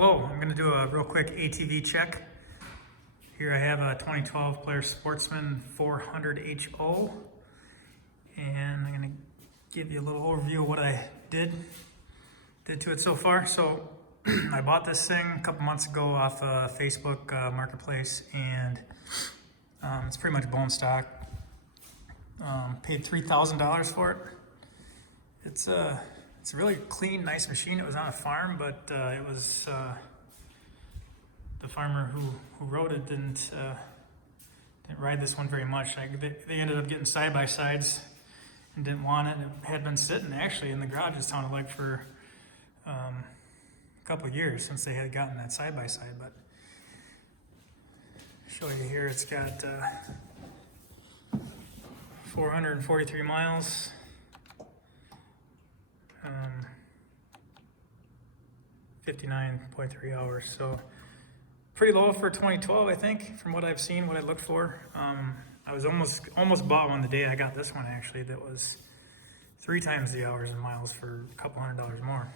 Hello, I'm going to do a real quick ATV check. Here I have a 2012 Polaris Sportsman 400 HO, and I'm going to give you a little overview of what I did to it so far. So I bought this thing a couple months ago off Facebook Marketplace, and it's pretty much bone stock. Paid $3,000 for it. It's a really clean, nice machine. It was on a farm, but it was the farmer who rode it didn't ride this one very much. They ended up getting side-by-sides and didn't want it. It had been sitting actually in the garage, it sounded like, for a couple of years since they had gotten that side-by-side. But I'll show you here, it's got 443 miles. 59.3 hours, so pretty low for 2012, I think, from what I've seen, what I looked for. I was almost bought one the day I got this one, actually, that was 3 times the hours and miles for a couple $100 more.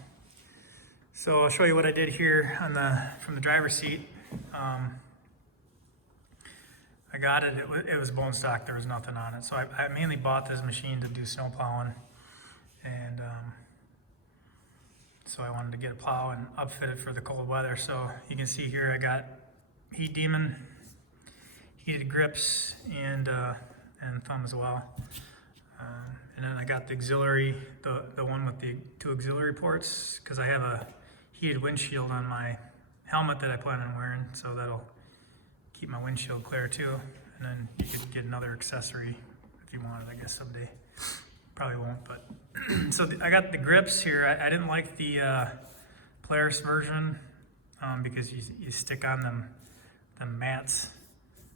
So I'll show you what I did here from the driver's seat. I got it. It was bone stock. There was nothing on it. So I mainly bought this machine to do snow plowing, and so I wanted to get a plow and upfit it for the cold weather. So you can see here I got heat demon, heated grips, and thumb as well. And then I got the auxiliary, the one with the 2 auxiliary ports, because I have a heated windshield on my helmet that I plan on wearing, so that'll keep my windshield clear too. And then you could get another accessory if you wanted, I guess, someday. Probably won't, but so I got the grips here. I didn't like the Polaris version because you stick on them mats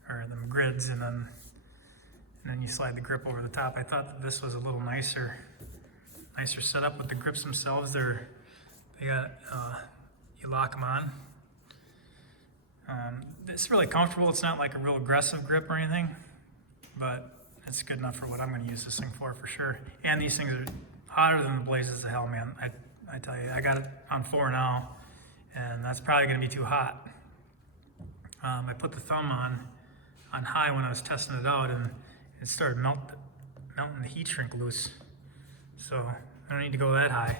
or them grids, and then you slide the grip over the top. I thought that this was a little nicer setup with the grips themselves. They got you lock them on. It's really comfortable. It's not like a real aggressive grip or anything, but it's good enough for what I'm going to use this thing for sure. And these things are hotter than the blazes of hell, man. I tell you, I got it on 4 now, and that's probably going to be too hot. I put the thumb on high when I was testing it out, and it started melting the heat shrink loose. So I don't need to go that high.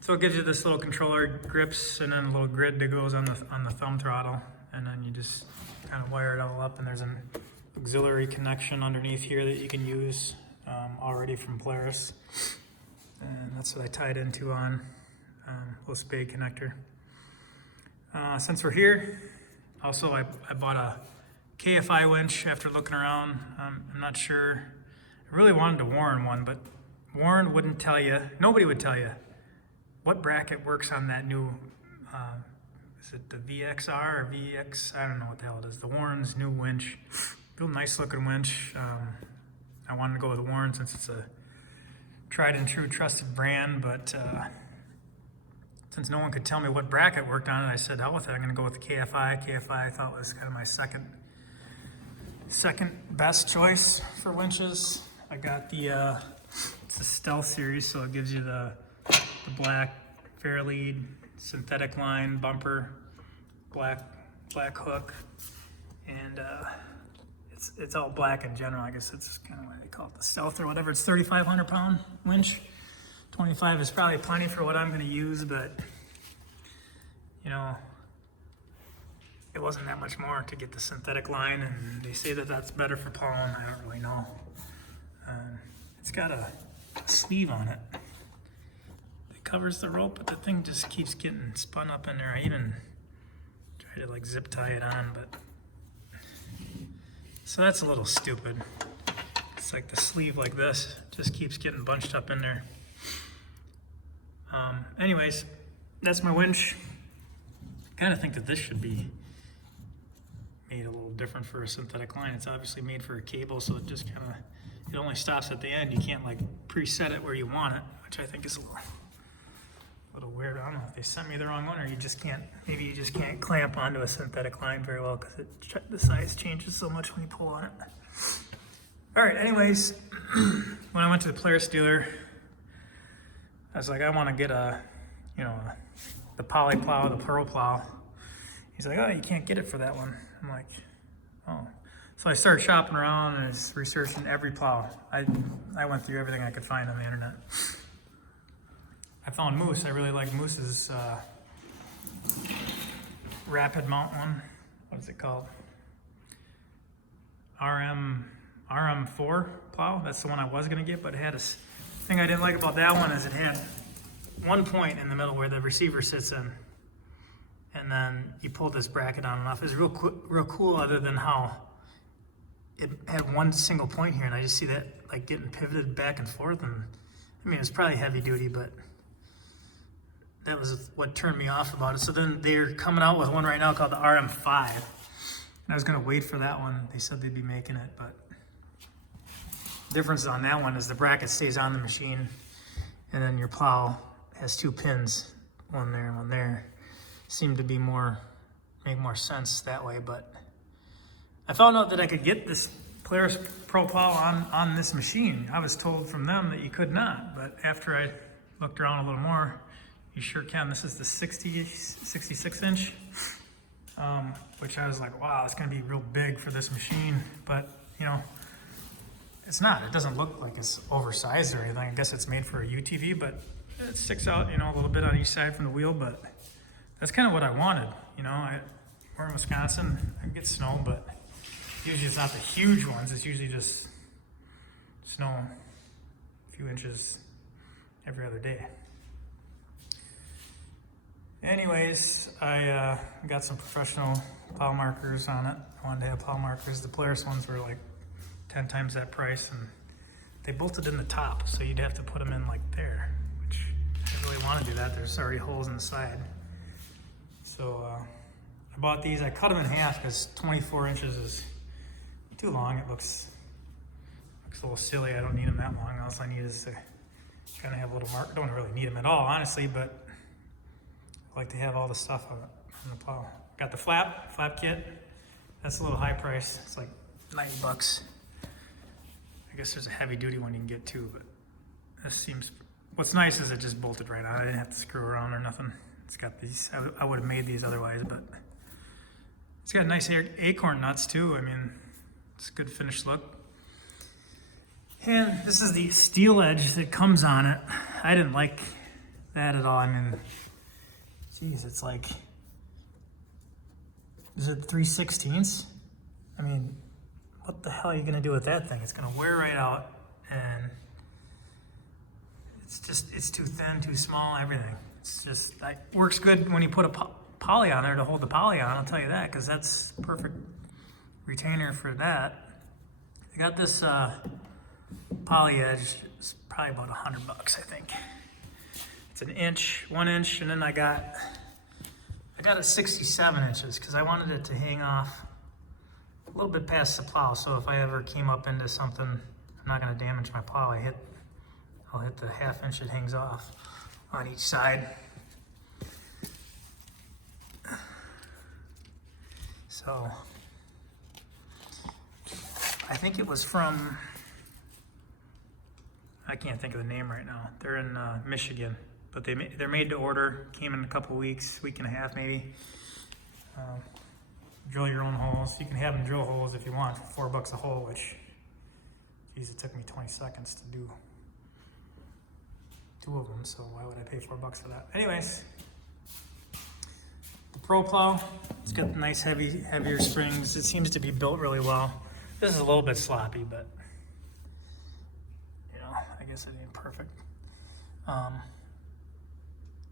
So it gives you this little controller grips, and then a little grid that goes on the thumb throttle, and then you just kind of wire it all up, and there's an auxiliary connection underneath here that you can use already from Polaris, and that's what I tied into on little spade connector. Since we're here, also I bought a KFI winch after looking around. I'm not sure. I really wanted a Warren one, but Warren wouldn't tell you, nobody would tell you what bracket works on that new is it the VXR or VX? I don't know what the hell it is. The Warren's new winch. Real nice looking winch. I wanted to go with the Warren since it's a tried and true trusted brand, but since no one could tell me what bracket worked on it, I said, hell with it, I'm gonna go with the KFI. KFI I thought was kind of my second best choice for winches. I got it's the Stealth series, so it gives you the black fairlead synthetic line bumper, black hook, and it's all black in general. I guess it's kind of why they call it the Stealth or whatever. It's 3,500 pound winch. 25 is probably plenty for what I'm going to use, but you know, it wasn't that much more to get the synthetic line, and they say that that's better for plowing. I don't really know. It's got a sleeve on it. Covers the rope, but the thing just keeps getting spun up in there. I even tried to like zip tie it on, but so that's a little stupid. It's like the sleeve like this just keeps getting bunched up in there. Anyways, that's my winch. I kind of think that this should be made a little different for a synthetic line. It's obviously made for a cable, so it just kind of, it only stops at the end. You can't like preset it where you want it, which I think is a little weird. I don't know if they sent me the wrong one, or you just can't, maybe you just can't clamp onto a synthetic line very well because the size changes so much when you pull on it. All right, anyways, when I went to the Polaris dealer, I was like, I want to get a you know, the poly plow, the Pro plow. He's like, oh, you can't get it for that one. I'm like, oh. So I started shopping around and I was researching every plow. I went through everything I could find on the internet. I found Moose. I really like Moose's rapid mount one. What is it called? RM4 plow. That's the one I was gonna get, but it had a thing I didn't like about that one is it had one point in the middle where the receiver sits in, and then you pull this bracket on and off. It was real cool, other than how it had one single point here, and I just see that like getting pivoted back and forth. And I mean, it was probably heavy duty, but that was what turned me off about it. So then they're coming out with one right now called the RM5. And I was gonna wait for that one. They said they'd be making it, but the difference on that one is the bracket stays on the machine, and then your plow has two pins, one there and one there. Seemed to be make more sense that way, but I found out that I could get this Polaris Pro plow on this machine. I was told from them that you could not, but after I looked around a little more, you sure can. This is the 66 inch, which I was like, wow, it's gonna be real big for this machine, but you know, it's not. It doesn't look like it's oversized or anything. I guess it's made for a UTV, but it sticks out, you know, a little bit on each side from the wheel, but that's kind of what I wanted. You know, we're in Wisconsin, I get snow, but usually it's not the huge ones. It's usually just snow a few inches every other day. Anyways, I got some professional plow markers on it. I wanted to have plow markers. The Polaris ones were like 10 times that price, and they bolted in the top, so you'd have to put them in like there, which I didn't really want to do that. There's already holes in the side. So I bought these. I cut them in half because 24 inches is too long. It looks a little silly. I don't need them that long. All I need is to kind of have a little mark. I don't really need them at all, honestly, but I like to have all the stuff on the plow. Got the flap kit. That's a little high price. It's like $90. I guess there's a heavy duty one you can get too, but this seems, what's nice is it just bolted right on. I didn't have to screw around or nothing. It's got these, I would have made these otherwise, but it's got nice acorn nuts too. I mean, it's a good finished look. And this is the steel edge that comes on it. I didn't like that at all. I mean, geez, it's like, is it 3/16? I mean, what the hell are you gonna do with that thing? It's gonna wear right out, and it's too thin, too small, everything. It's just, it works good when you put a poly on there to hold the poly on, I'll tell you that, because that's perfect retainer for that. I got this poly edge, it's probably about $100, I think. It's an inch, 1 inch, and then I got it 67 inches because I wanted it to hang off a little bit past the plow, so if I ever came up into something, I'm not gonna damage my plow. I'll hit the ½ inch it hangs off on each side. So, I think it was from, I can't think of the name right now. They're in Michigan, but they're made to order, came in a couple weeks, week and a half maybe. Drill your own holes. You can have them drill holes if you want for $4 a hole, which, geez, it took me 20 seconds to do 2 of them, so why would I pay $4 for that? Anyways, the Pro plow, it's got nice heavier springs. It seems to be built really well. This is a little bit sloppy, but you know, I guess it ain't perfect.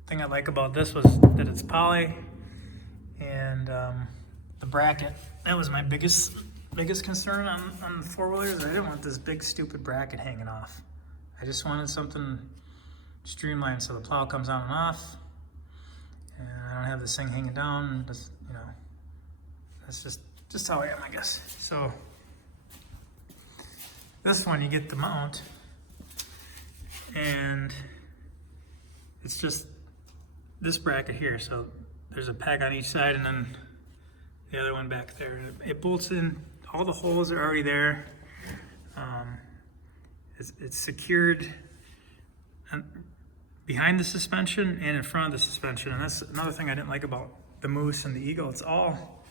Thing I like about this was that it's poly, and the bracket. That was my biggest concern on the 4-wheelers. I didn't want this big stupid bracket hanging off. I just wanted something streamlined so the plow comes on and off, and I don't have this thing hanging down. And just, you know, that's just how I am, I guess. So this one, you get the mount, and it's just this bracket here. So there's a peg on each side, and then the other one back there. It bolts in. All the holes are already there. It's secured behind the suspension and in front of the suspension. And that's another thing I didn't like about the Moose and the Eagle. It's all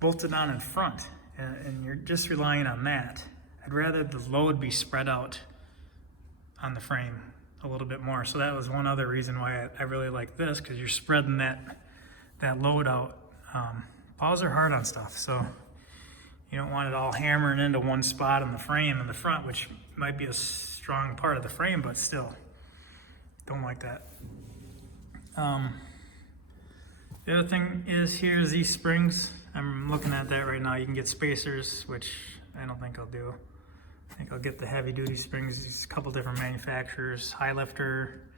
bolted on in front, and you're just relying on that. I'd rather the load be spread out on the frame a little bit more. So that was one other reason why I really like this, because you're spreading that load out. Plows are hard on stuff, so you don't want it all hammering into one spot on the frame in the front, which might be a strong part of the frame, but still, don't like that. The other thing is here is these springs. I'm looking at that right now. You can get spacers, which I don't think I'll do. I think I'll get the heavy duty springs. There's a couple different manufacturers. High Lifter,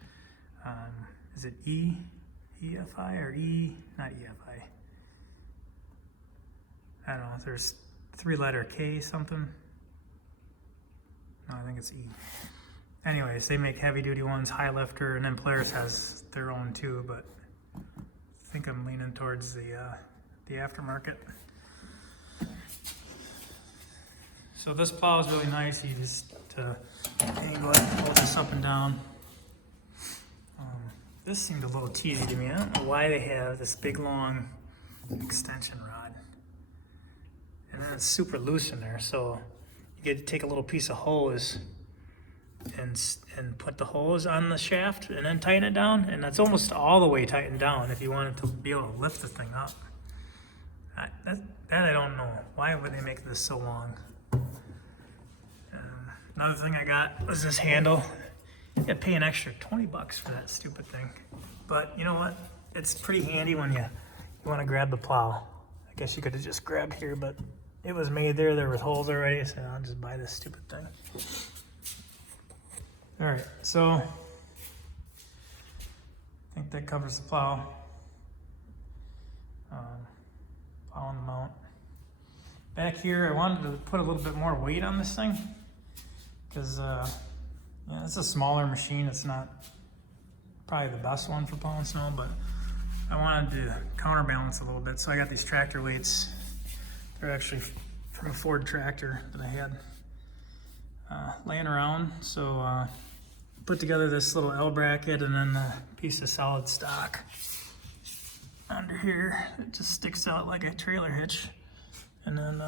is it EFI or E? Not EFI. I don't know. There's 3-letter K something. No, I think it's E. Anyways, they make heavy duty ones, High Lifter, and then Polaris has their own too, but I think I'm leaning towards the aftermarket. So this plow is really nice. You just angle it, hold this up and down. This seemed a little teasy to me. I don't know why they have this big long extension rod. And then it's super loose in there, so you get to take a little piece of hose and put the hose on the shaft and then tighten it down, and that's almost all the way tightened down if you wanted to be able to lift the thing up. That I don't know. Why would they make this so long? Another thing I got was this handle. You gotta pay an extra 20 bucks for that stupid thing. But you know what? It's pretty handy when you want to grab the plow. I guess you could have just grabbed here, but it was made there. There was holes already, so I'll just buy this stupid thing. All right, so I think that covers the plow. Plow on the mount. Back here, I wanted to put a little bit more weight on this thing because yeah, it's a smaller machine. It's not probably the best one for plowing snow, but I wanted to counterbalance a little bit. So I got these tractor weights. They're actually from a Ford tractor that I had laying around. So put together this little L bracket and then a piece of solid stock under here. It just sticks out like a trailer hitch. And then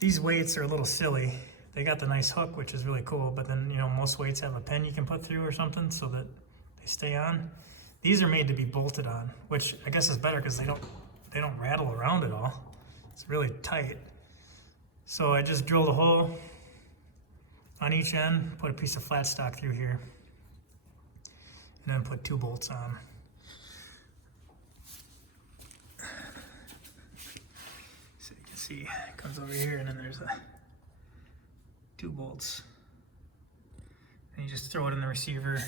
these weights are a little silly. They got the nice hook, which is really cool, but then, you know, most weights have a pin you can put through or something so that they stay on. These are made to be bolted on, which I guess is better because they don't rattle around at all. It's really tight. So I just drilled a hole on each end, put a piece of flat stock through here, and then put 2 bolts on. So you can see it comes over here, and then there's 2 bolts. And you just throw it in the receiver.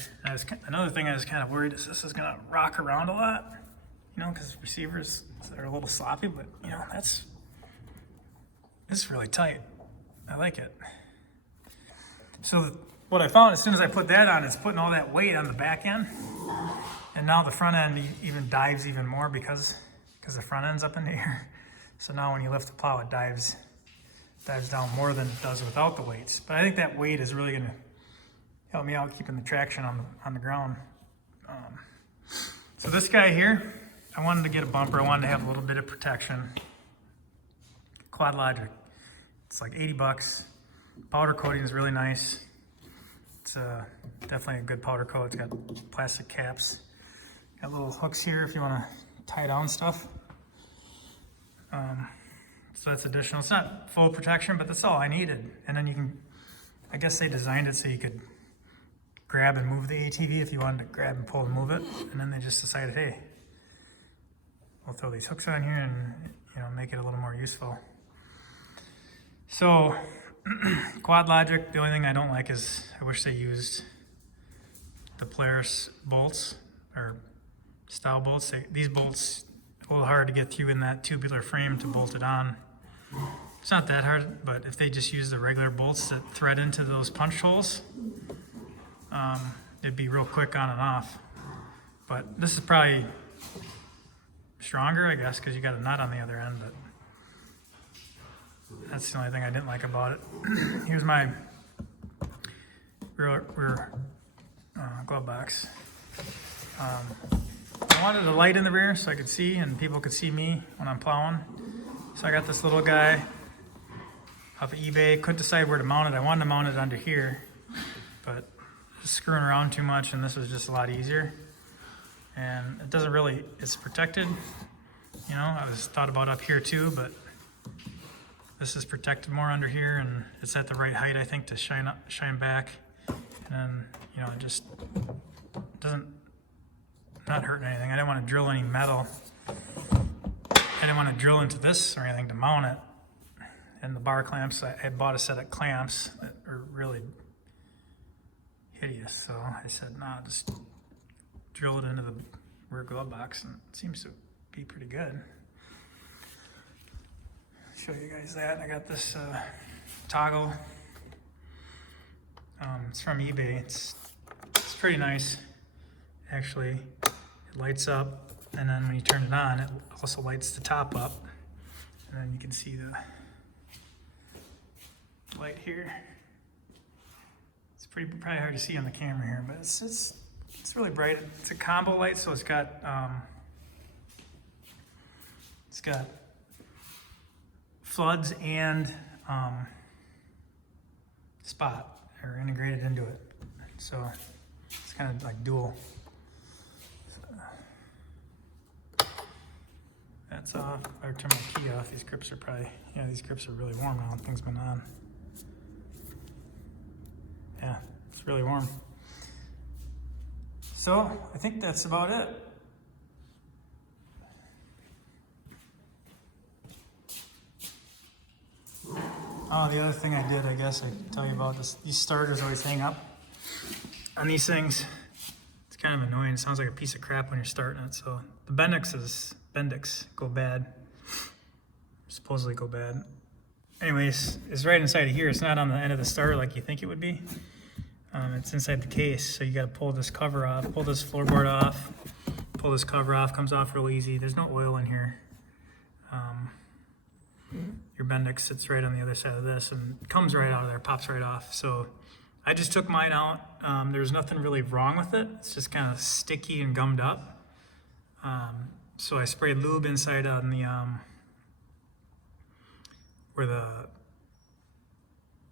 Another thing I was kind of worried is this is gonna rock around a lot, you know, because receivers are a little sloppy, but you know, this is really tight. I like it. So what I found as soon as I put that on, it's putting all that weight on the back end. And now the front end even dives even more because the front end's up in the air. So now when you lift the plow, it dives down more than it does without the weights. But I think that weight is really gonna help me out keeping the traction on the ground. So this guy here, I wanted to get a bumper. I wanted to have a little bit of protection. Quad Logic. It's like 80 bucks. Powder coating is really nice. It's definitely a good powder coat. It's got plastic caps. Got little hooks here if you want to tie down stuff. So that's additional. It's not full protection, but that's all I needed. And then you can, I guess they designed it so you could grab and move the ATV if you wanted to grab and pull and move it. And then they just decided, hey, we'll throw these hooks on here and, you know, make it a little more useful. So Quad Logic, the only thing I don't like is I wish they used the Polaris bolts or style bolts. These bolts a little hard to get through in that tubular frame to bolt it on. It's not that hard, but if they just use the regular bolts that thread into those punch holes, it'd be real quick on and off. But this is probably stronger, I guess, because you got a nut on the other end, but that's the only thing I didn't like about it. Here's my rear glove box. I wanted a light in the rear so I could see and people could see me when I'm plowing. So I got this little guy off of eBay. Couldn't decide where to mount it. I wanted to mount it under here, but just screwing around too much, and this was just a lot easier. And it doesn't really, it's protected. You know, I was thought about up here too, but this is protected more under here, and it's at the right height, I think, to shine back. And then, you know, it just doesn't, not hurting anything. I didn't want to drill any metal. I didn't want to drill into this or anything to mount it. And the bar clamps, I had bought a set of clamps that are really hideous. So I said, nah, just drill it into the rear glove box, and it seems to be pretty good. Show you guys that. I got this toggle. It's from eBay. It's pretty nice, actually. It lights up, and then when you turn it on, it also lights the top up, and then you can see the light here. It's probably hard to see on the camera here, but it's really bright. It's a combo light, so it's got floods and spot are integrated into it, so it's kind of like dual. That's off. I turn my key off. These grips are probably, yeah, these grips are really warm now. Things been on. Yeah, it's really warm. So I think that's about it. Oh, the other thing I did, I guess I could tell you about this. These starters always hang up on these things. It's kind of annoying. It sounds like a piece of crap when you're starting it. So the Bendix go bad. Supposedly go bad. Anyways, it's right inside of here. It's not on the end of the starter like you think it would be. It's inside the case, so you got to pull this cover off, pull this floorboard off, pull this cover off. Comes off real easy. There's no oil in here. Your Bendix sits right on the other side of this and comes right out of there, pops right off. So I just took mine out. There's nothing really wrong with it. It's just kind of sticky and gummed up. So I sprayed lube inside on the where the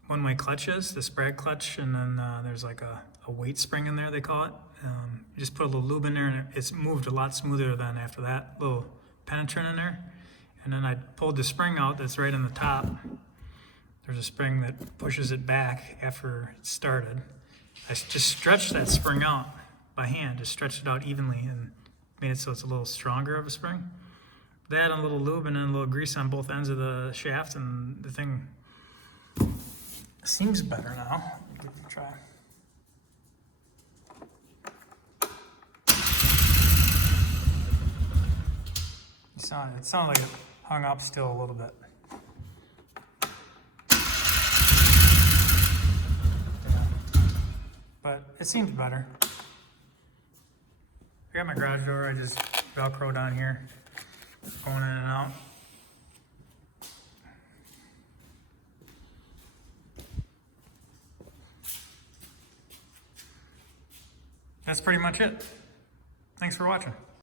one-way clutch is, the sprag clutch, and then there's like a weight spring in there, they call it. You just put a little lube in there, and it's moved a lot smoother than after that, little penetrant in there. And then I pulled the spring out that's right on the top. There's a spring that pushes it back after it started. I just stretched that spring out by hand, just stretched it out evenly and made it so it's a little stronger of a spring. That and a little lube and then a little grease on both ends of the shaft, and the thing seems better now. Give it a try. It sounded like it hung up still a little bit. Yeah. But it seems better. I got my garage door, I just Velcro down here, going in and out. That's pretty much it. Thanks for watching.